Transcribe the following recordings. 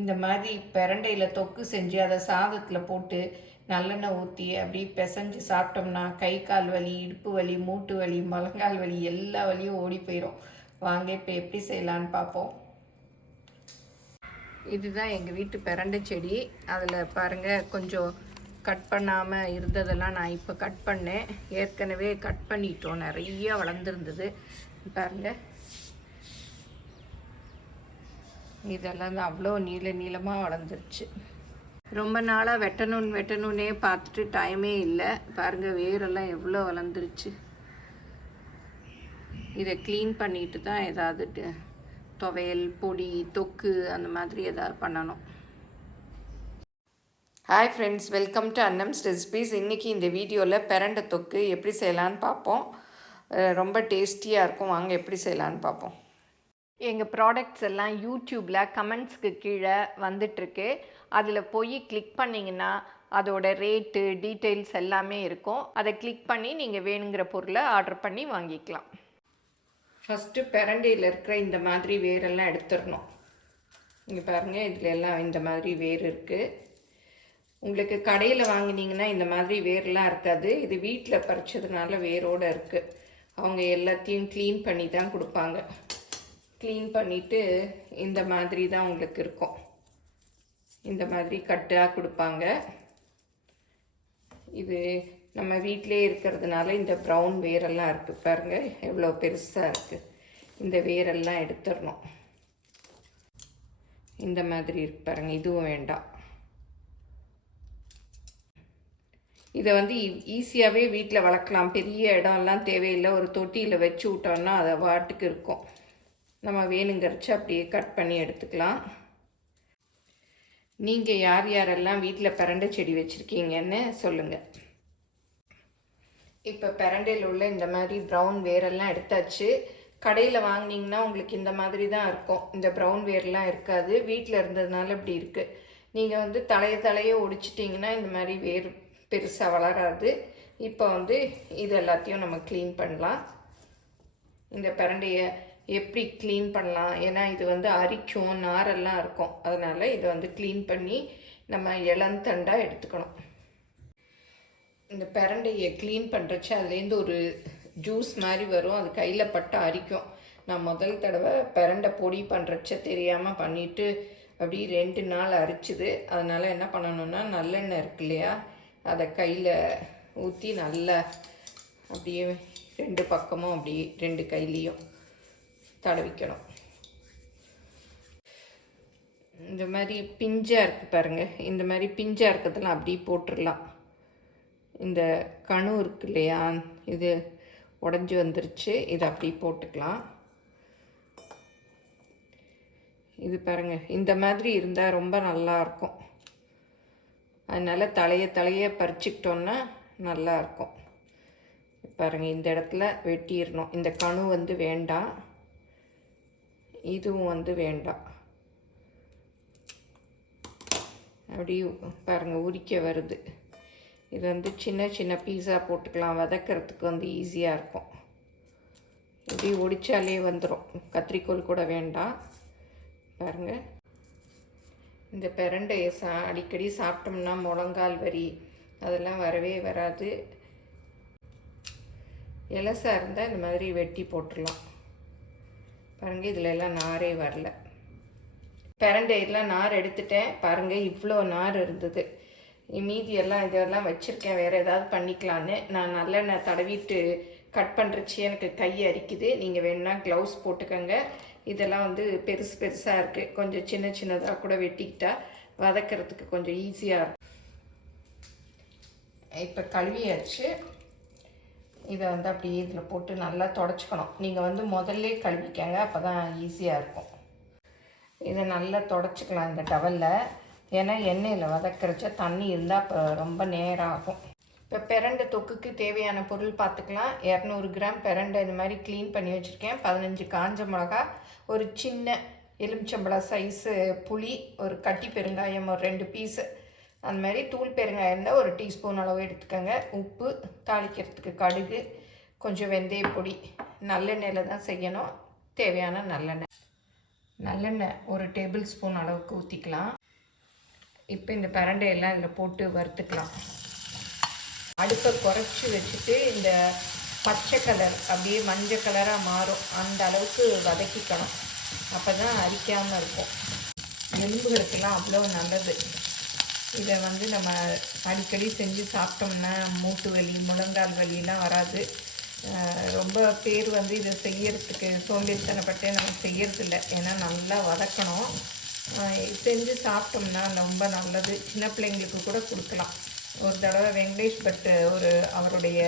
இந்த மாதிரி பிரண்டையில் தொக்கு செஞ்சு அதை சாதத்தில் போட்டு நல்லெண்ணெய் ஊற்றி அப்படியே பிசைஞ்சு சாப்பிட்டோம்னா கை கால் வலி இடுப்பு வலி மூட்டு வலி முழங்கால் வலி எல்லா வலியும் ஓடி போயிடும் வாங்க இப்போ எப்படி செய்யலான்னு பார்ப்போம். இதுதான் எங்கள் வீட்டு பிரண்டை செடி. அதில் பாருங்கள் கொஞ்சம் கட் பண்ணாமல் இருந்ததெல்லாம் நான் இப்போ கட் பண்ணேன். ஏற்கனவே கட் பண்ணிட்டோம். நிறைய வளர்ந்துருந்தது. பாருங்கள் இதெல்லாம் தான் அவ்வளோ நீள நீளமாக வளர்ந்துருச்சு. ரொம்ப நாளாக வெட்டணும்னு வெட்டணுன்னே பார்த்துட்டு டைமே இல்லை. பாருங்கள் வேரெல்லாம் எவ்வளோ வளர்ந்துருச்சு. இதை க்ளீன் பண்ணிட்டு தான் ஏதாவது துவையல் பொடி தொக்கு அந்த மாதிரி ஏதாவது பண்ணணும். Hi friends welcome to Annam's recipes இன்றைக்கி இந்த வீடியோவில் பிரண்டை தொக்கு எப்படி செய்யலான்னு பார்ப்போம். ரொம்ப டேஸ்டியாக இருக்கும். வாங்க எப்படி செய்யலான்னு பார்ப்போம். எங்கள் ப்ராடக்ட்ஸ் எல்லாம் யூடியூப்பில் கமெண்ட்ஸ்க்கு கீழே வந்துட்டுருக்கு. அதில் போய் கிளிக் பண்ணிங்கன்னா அதோட ரேட்டு டீட்டெயில்ஸ் எல்லாமே இருக்கும். அதை கிளிக் பண்ணி நீங்கள் வேணுங்கிற பொருளை ஆர்டர் பண்ணி வாங்கிக்கலாம். ஃபஸ்ட்டு பிரண்டையில் இருக்கிற இந்த மாதிரி வேரெல்லாம் எடுத்துடணும். இங்கே பாருங்கள் இதில் எல்லாம் இந்த மாதிரி வேர் இருக்குது உங்களுக்கு கடையில் வாங்கினீங்கன்னா இந்த மாதிரி வேர்லாம் இருக்காது. இது வீட்டில் பறிச்சதுனால வேரோடு இருக்குது அவங்க எல்லாத்தையும் க்ளீன் பண்ணி தான் கொடுப்பாங்க. க்ளீன் பண்ணிவிட்டு இந்த மாதிரி தான் உங்களுக்கு இருக்கும். இந்த மாதிரி கட்டாக கொடுப்பாங்க. இது நம்ம வீட்டிலே இருக்கிறதுனால இந்த ப்ரௌன் வேரெல்லாம் இருக்குது பாருங்கள் எவ்வளோ பெருசாக இருக்குது இந்த வேரெல்லாம் எடுத்துடணும். இந்த மாதிரி இருக்கு பாருங்க. இதுவும் வேண்டாம். இதை வந்து ஈஸியாகவே வீட்டில் வளர்க்கலாம். பெரிய இடம்லாம் தேவையில்லை. ஒரு தொட்டியில் வச்சு விட்டோம்னா அதை வாட்டுக்கு இருக்கும். நம்ம வேணுங்கிறச்சு அப்படியே கட் பண்ணி எடுத்துக்கலாம். நீங்கள் யார் யாரெல்லாம் வீட்டில் பரண்டை செடி வச்சுருக்கீங்கன்னு சொல்லுங்கள் இப்போ பிரண்டையில் உள்ள இந்த மாதிரி ப்ரௌன் வேரெல்லாம் எடுத்தாச்சு. கடையில் வாங்குனீங்கன்னா உங்களுக்கு இந்த மாதிரி தான் இருக்கும். இந்த ப்ரௌன் வேர்லாம் இருக்காது. வீட்டில் இருந்ததுனால இப்படி இருக்குது நீங்கள் வந்து தலைய தலையை ஒடிச்சிட்டிங்கன்னா இந்த மாதிரி வேர் பெருசாக வளராது. இப்போ வந்து இது எல்லாத்தையும் நம்ம க்ளீன் பண்ணலாம். இந்த பிரண்டையை எப்படி க்ளீன் பண்ணலாம்? ஏன்னா இது வந்து அரிக்கும் நாரெல்லாம் இருக்கும். அதனால் இதை வந்து க்ளீன் பண்ணி நம்ம இளந்தண்டாக எடுத்துக்கணும். இந்த பிரண்டையை க்ளீன் பண்ணுறச்சு அதுலேருந்து ஒரு ஜூஸ் மாதிரி வரும். அது கையில் பட்டு அரிக்கும். நான் முதல் தடவை பிரண்டை பொடி பண்ணுறச்ச தெரியாமல் பண்ணிவிட்டு அப்படி ரெண்டு நாள் அரிச்சுது. அதனால் என்ன பண்ணணும்னா நல்லெண்ணெய் இருக்கு இல்லையா? அதை கையில் ஊற்றி நல்லா அப்படியே ரெண்டு பக்கமும் அப்படி ரெண்டு கையிலையும் தடவிக்கணும். இந்த மாதிரி பிஞ்சாக இருக்குது பாருங்கள் இந்த மாதிரி பிஞ்சாக இருக்கிறதெல்லாம் அப்படியே போட்டுடலாம். இந்த கணு இருக்கு இல்லையா? இது உடஞ்சி வந்துருச்சு. இதை அப்படியே போட்டுக்கலாம். இது பாருங்கள் இந்த மாதிரி இருந்தால் ரொம்ப நல்லாயிருக்கும் அதனால் தலையை தலையை பறிச்சுக்கிட்டோன்னா நல்லாயிருக்கும் பாருங்கள் இந்த இடத்துல வெட்டிடணும். இந்த கணு வந்து வேண்டாம். இதுவும் வந்து வேண்டாம். அப்படி பாருங்கள் உரிக்க வருது. இது வந்து சின்ன சின்ன பீஸா போட்டுக்கலாம். வதக்கிறதுக்கு வந்து ஈஸியாக இருக்கும். இப்படி ஒடிச்சாலே வந்துடும் கத்திரிக்கோல் கூட வேண்டாம். பாருங்கள் இந்த பிரண்டையை சா அடிக்கடி சாப்பிட்டோம்னா முழங்கால் வரி அதெல்லாம் வரவே வராது. இலசாக இருந்தால் இந்த மாதிரி வெட்டி போட்டுடலாம். பாருங்கள் இதில் எல்லாம் நாரே வரல. பிரண்டையெல்லாம் நார் எடுத்துட்டேன். பாருங்கள் இவ்வளோ நார் இருந்தது. மீதி எல்லாம் இதெல்லாம் வச்சுருக்கேன். வேறு ஏதாவது பண்ணிக்கலான்னு. நான் நல்லெண்ணெய் தடவிட்டு கட் பண்ணுறச்சி எனக்கு கை அரிக்குது. நீங்கள் வேணும்னா க்ளவுஸ் போட்டுக்கோங்க. இதெல்லாம் வந்து பெருசு பெருசாக இருக்குது கொஞ்சம் சின்ன சின்னதாக கூட வெட்டிக்கிட்டா வதக்கிறதுக்கு கொஞ்சம் ஈஸியாக இருக்கும் இப்போ கழுவியாச்சு. இதை வந்து அப்படியே இதில் போட்டு நல்லா தொடச்சிக்கணும். நீங்கள் வந்து முதல்ல கழுவிக்கங்க அப்போ தான் ஈஸியாக இருக்கும். இதை நல்லா தொடச்சிக்கலாம் இந்த டவலில் ஏன்னா எண்ணெயில் வதக்கிறச்ச தண்ணி இருந்தால் இப்போ ரொம்ப நேரம் ஆகும் இப்போ பிரண்டை தொக்குக்கு தேவையான பொருள் பார்த்துக்கலாம். இரநூறு கிராம் பிரண்டை இந்த மாதிரி க்ளீன் பண்ணி வச்சுருக்கேன். பதினஞ்சு காஞ்ச மிளகா ஒரு சின்ன எலுமிச்சம்பழம் சைஸு புளி ஒரு கட்டி பெருங்காயம் ஒரு ரெண்டு பீஸு அந்த மாதிரி தூள் பெருங்காயம் இருந்தால் ஒரு டீஸ்பூன் அளவு எடுத்துக்கோங்க. உப்பு தாளிக்கிறதுக்கு கடுகு கொஞ்சம் வெந்தயப்பொடி நல்லெண்ணெயில் தான் செய்யணும். தேவையான நல்லெண்ணெய். நல்லெண்ணெய் ஒரு டேபிள் ஸ்பூன் அளவுக்கு ஊற்றிக்கலாம் இப்போ இந்த பிரண்டையெல்லாம் இதில் போட்டு வறுத்துக்கலாம். அடுப்பை குறைச்சி வச்சுட்டு இந்த பச்சை கலர் அப்படியே மஞ்சள் கலராக மாறும். அந்த அளவுக்கு வதக்கிக்கணும் அப்போ தான் அரிக்காமல் இருக்கும். எலும்புகளுக்கெல்லாம் அவ்வளோ நல்லது. இதை வந்து நம்ம அடிக்கடி செஞ்சு சாப்பிட்டோம்னா மூட்டு வலி முழங்கால் வலியெல்லாம் வராது. ரொம்ப பேர் வந்து இதை செய்யறதுக்கு சோம்பேறித்தனப்பட்டு நம்ம செய்யறதில்ல. ஏன்னா நல்லா வதக்கணும். செஞ்சு சாப்பிட்டோம்னா ரொம்ப நல்லது. சின்ன பிள்ளைங்களுக்கு கூட கொடுக்கலாம். ஒரு தடவை வெங்கடேஷ் பட் ஒரு அவருடைய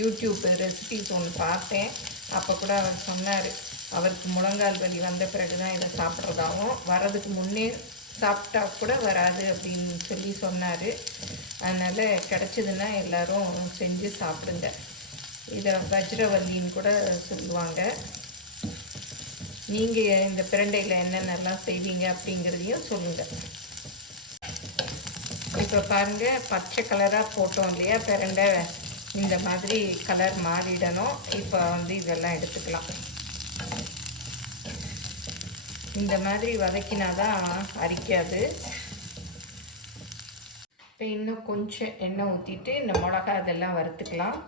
யூடியூப் ரெசிபிஸ் ஒன்று பார்த்தேன். அப்போ கூட அவர் சொன்னார் அவருக்கு முழங்கால் வலி வந்த பிறகு தான் இதை சாப்பிட்றதாகவும் வரதுக்கு முன்னே சாப்பிட்டா கூட வராது அப்படின்னு சொல்லி சொன்னார். அதனால் கிடச்சிதுன்னா எல்லாரும் செஞ்சு சாப்பிடுங்க. இதை வஜ்ரவல்லின்னு கூட சொல்லுவாங்க. நீங்கள் இந்த பிரண்டையில் என்னென்னலாம் செய்வீங்க அப்படிங்கிறதையும் சொல்லுங்கள் இப்போ பாருங்கள் பச்சை கலராக போட்டோம் இல்லையா? பிரண்டை. இந்த மாதிரி கலர் மாறிடணும். இப்போ வந்து இதெல்லாம் எடுத்துக்கலாம். இந்த மாதிரி வதக்கினா தான் அரிக்காது. இப்போ இன்னும் கொஞ்சம் எண்ணெய் ஊற்றிட்டு இந்த மிளகா இதெல்லாம் வறுத்துக்கலாம்.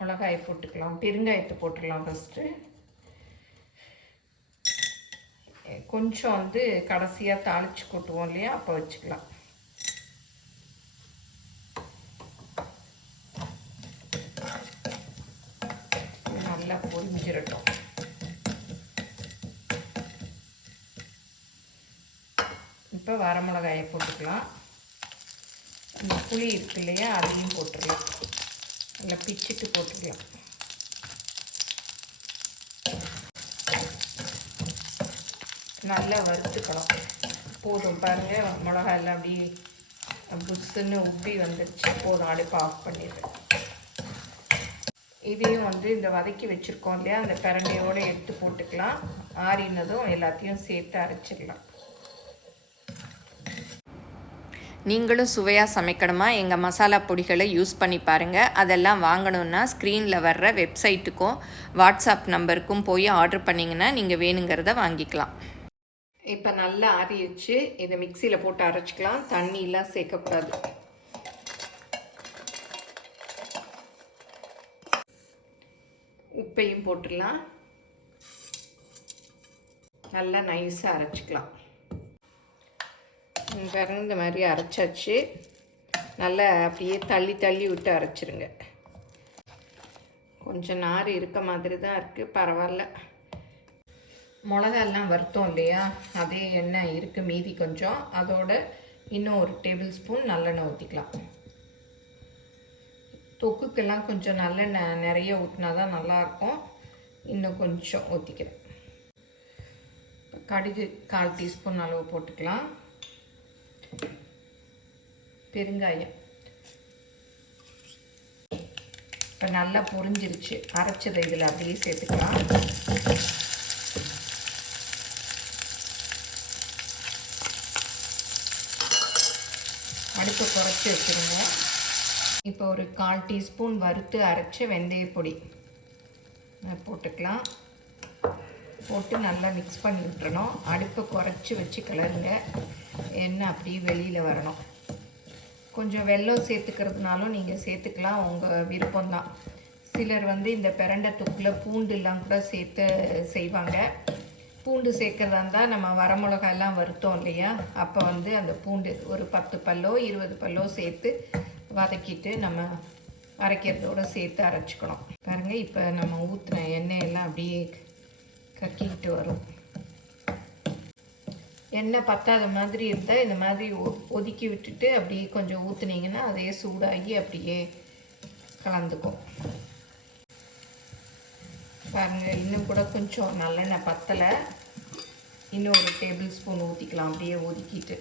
மிளகாயை போட்டுக்கலாம். பெருங்காயத்தை போட்டுடலாம் ஃபஸ்ட்டு கொஞ்சம் வந்து கடைசியாக தாளித்து கொட்டுவோம் இல்லையா? அப்போ வச்சுக்கலாம் இது நல்லா பொரிஞ்சிரட்டும் இப்போ வரமிளகாயை போட்டுக்கலாம். இந்த புளி இருக்கு இல்லையா அதையும் போட்டுடலாம் நல்லா பிச்சுட்டு போட்டுக்கலாம். நல்லா வறுத்துக்கலாம். போதும். பாருங்கள் மிளகா எல்லாம் அப்படியே புஷ்ஷுன்னு உப்பி வந்துடுச்சு போதும் அடுப்பு ஆஃப் பண்ணிடுறேன். இதையும் வந்து இந்த வதக்கி வச்சுருக்கோம் இல்லையா அந்த கரண்டியோடு எடுத்து போட்டுக்கலாம். ஆறினதும் எல்லாத்தையும் சேர்த்து அரைச்சிடலாம். நீங்களும் சுவையாக சமைக்கணுமா? எங்கள் மசாலா பொடிகளை யூஸ் பண்ணி பாருங்கள் அதெல்லாம் வாங்கணுன்னா ஸ்க்ரீனில் வர்ற வெப்சைட்டுக்கும் வாட்ஸ்அப் நம்பருக்கும் போய் ஆர்டர் பண்ணிங்கன்னா நீங்கள் வேணுங்கிறத வாங்கிக்கலாம். இப்போ நல்லா ஆறிடுச்சு. இதை மிக்சியில் போட்டு அரைச்சிக்கலாம். தண்ணியெலாம் சேர்க்கக்கூடாது. உப்பையும் போட்டுடலாம். நல்லா நைஸாக அரைச்சிக்கலாம். பாருங்க இந்த மாதிரி அரைச்சாச்சு. நல்லா அப்படியே தள்ளி தள்ளி விட்டு அரைச்சிருங்க. கொஞ்சம் நார் இருக்க மாதிரி தான் இருக்குது பரவாயில்ல. மிளகாலாம் வறுத்தோம் இல்லையா? அதே எண்ணெய் இருக்குது மீதி கொஞ்சம். அதோட இன்னும் ஒரு டேபிள் ஸ்பூன் நல்லெண்ணெய் ஊற்றிக்கலாம் தொக்குக்கெல்லாம் கொஞ்சம் நல்லெண்ணெய் நிறைய ஊற்றினா தான் நல்லாயிருக்கும். இன்னும் கொஞ்சம் ஊற்றிக்கிறேன் கடுகு கால் டீஸ்பூன் அளவு போட்டுக்கலாம். பெருங்காயம். இப்போ நல்லா பொரிஞ்சிருச்சு. அரைச்சதை இதில் அப்படியே சேர்த்துக்கலாம். அடுப்பை குறைச்சி வச்சுருங்க. இப்போ ஒரு கால் டீஸ்பூன் வறுத்து அரைச்ச வெந்தயப்பொடி போட்டுக்கலாம். போட்டு நல்லா மிக்ஸ் பண்ணி விட்டுறணும். அடுப்பை குறைச்சி வச்சு கிளறுங்க. எண்ணெய் அப்படியே வெளியில் வரணும். கொஞ்சம் வெள்ளம் சேர்த்துக்கிறதுனாலும் நீங்கள் சேர்த்துக்கலாம் உங்கள் விருப்பம்தான். சிலர் வந்து இந்த பிரண்டை தொக்கில் பூண்டுலாம் கூட சேர்த்து செய்வாங்க. பூண்டு சேர்க்கறதா இருந்தால் நம்ம வரமிளகாயெல்லாம் வருத்தோம் இல்லையா? அப்போ வந்து அந்த பூண்டு ஒரு பத்து பல்லோ இருபது பல்லோ சேர்த்து வதக்கிட்டு நம்ம அரைக்கிறதோடு சேர்த்து அரைச்சிக்கணும். பாருங்கள் இப்போ நம்ம ஊற்றின எண்ணெய் எல்லாம் அப்படியே கக்கிக்கிட்டு வரும். எண்ணெய் பத்தாத மாதிரி இருந்தால் இந்த மாதிரி ஒ- ஒதுக்கி விட்டுட்டு அப்படியே கொஞ்சம் ஊற்றுனீங்கன்னா அதே சூடாகி அப்படியே கலந்துக்கும். பாருங்கள் இன்னும் கூட கொஞ்சம் நல்லெண்ணெய் பத்தலை. இன்னும் ஒரு டேபிள் ஸ்பூன் ஊற்றிக்கலாம் அப்படியே ஒதுக்கிட்டு.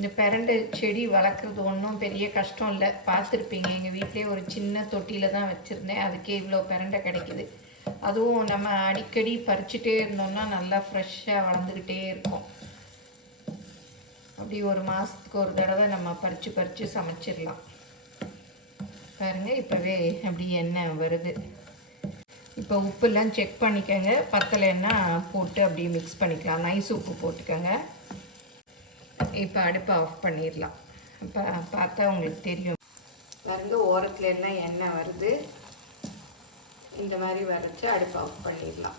இந்த பிரண்டை செடி வளர்க்குறது ஒன்றும் பெரிய கஷ்டம் இல்லை. பார்த்துருப்பீங்க. எங்கள் வீட்டிலே ஒரு சின்ன தொட்டியில் தான் வச்சுருந்தேன். அதுக்கே இவ்வளோ பிரண்டை கிடைக்குது. அதுவும் நம்ம அடிக்கடி பறிச்சுட்டே இருந்தோம்னா நல்லா ஃப்ரெஷ்ஷாக வளர்ந்துக்கிட்டே இருக்கும். அப்படி ஒரு மாதத்துக்கு ஒரு தடவை நம்ம பறித்து பறித்து சமைச்சிடலாம். பாருங்கள் இப்போவே அப்படி எண்ணெய் வருது. இப்போ உப்புலாம் செக் பண்ணிக்கோங்க. பத்தலைன்னா போட்டு அப்படியே மிக்ஸ் பண்ணிக்கலாம். நைஸ் உப்பு போட்டுக்கோங்க. இப்போ அடுப்பை ஆஃப் பண்ணிடலாம். இப்போ பார்த்தா உங்களுக்கு தெரியும். பாருங்க ஓரத்தில் எல்லாம் எண்ணெய் வருது? இந்த மாதிரி வரைச்சி அடுப்பை ஆஃப் பண்ணிடலாம்.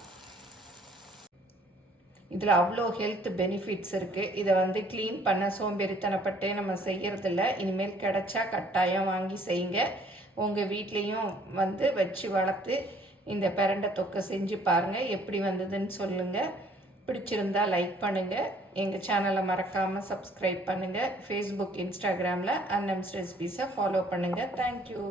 இதில் அவ்வளோ ஹெல்த் பெனிஃபிட்ஸ் இருக்குது இதை வந்து க்ளீன் பண்ண சோம்பேறித்தனப்பட்டே நம்ம செய்கிறதில்ல இனிமேல் கிடச்சா கட்டாயம் வாங்கி செய்யுங்க. உங்கள் வீட்லேயும் வந்து வச்சு வளர்த்து இந்த பிரண்டை தொக்கை செஞ்சு பாருங்கள் எப்படி வந்ததுன்னு சொல்லுங்கள் பிடிச்சிருந்தா லைக் பண்ணுங்கள் எங்கள் சேனலை மறக்காமல் சப்ஸ்கிரைப் பண்ணுங்கள் ஃபேஸ்புக் இன்ஸ்டாகிராமில் அன்னம்ஸ் ரெசிபீஸை ஃபாலோ பண்ணுங்கள் தேங்க்யூ